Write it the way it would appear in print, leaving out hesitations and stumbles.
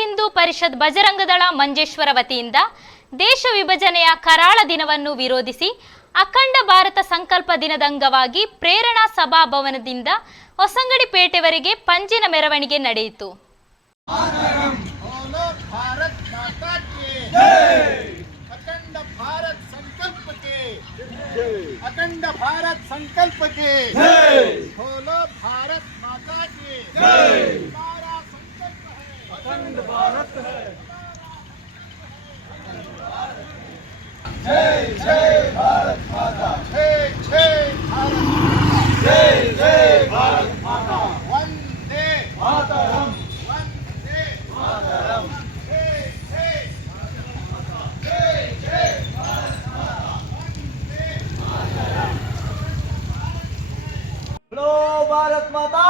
ಹಿಂದೂ ಪರಿಷತ್ ಬಜರಂಗದಳ ಮಂಜೇಶ್ವರ ವತಿಯಿಂದ ದೇಶ ವಿಭಜನೆಯ ಕರಾಳ ದಿನವನ್ನು ವಿರೋಧಿಸಿ ಅಖಂಡ ಭಾರತ ಸಂಕಲ್ಪ ದಿನದ ಅಂಗವಾಗಿ ಪ್ರೇರಣಾ ಸಭಾಭವನದಿಂದ ಹೊಸಂಗಡಿಪೇಟೆವರೆಗೆ ಪಂಜಿನ ಮೆರವಣಿಗೆ ನಡೆಯಿತು. अखंड भारत संकल्प के बोलो भारत माता की हमारा संकल्प है अखंड भारत है। जय जय भारत माता, जय जय भारत माता, जय जय भारत माता, वंदे मातरम, वंदे मातरम, जय जय भारत माता, जय जय भारत माता, वंदे मातरम। बोलो भारत माता